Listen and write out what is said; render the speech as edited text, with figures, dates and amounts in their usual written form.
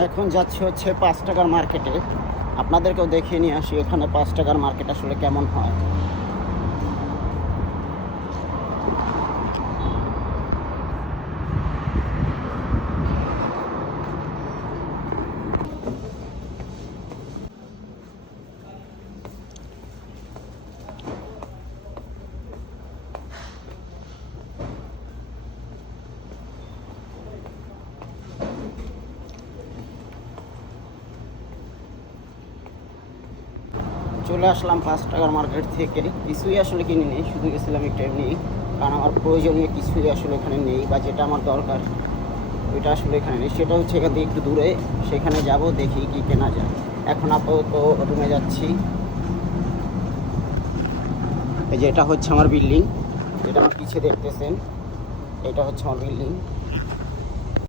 এখন যাচ্ছি হচ্ছে 5 টাকার মার্কেটে। আপনাদেরকেও দেখিয়ে নিয়ে আসি ওখানে 5 টাকার মার্কেট আসলে কেমন হয়। চলে আসলাম 5 টাকার মার্কেট থেকে। কিছুই আসলে কিনে নেই, শুধু গেছিলাম একটু এমনি, কারণ আমার প্রয়োজনীয় কিছুই আসলে এখানে নেই, বা যেটা আমার দরকার ওইটা আসলে এখানে নেই। সেটা হচ্ছে এখান থেকে একটু দূরে, সেখানে যাব, দেখি কি কেনা যায়। এখন আপাতত রুমে যাচ্ছি। এই যে এটা হচ্ছে আমার বিল্ডিং, যেটা আমার পিছিয়ে দেখতেছেন, এটা হচ্ছে আমার বিল্ডিং।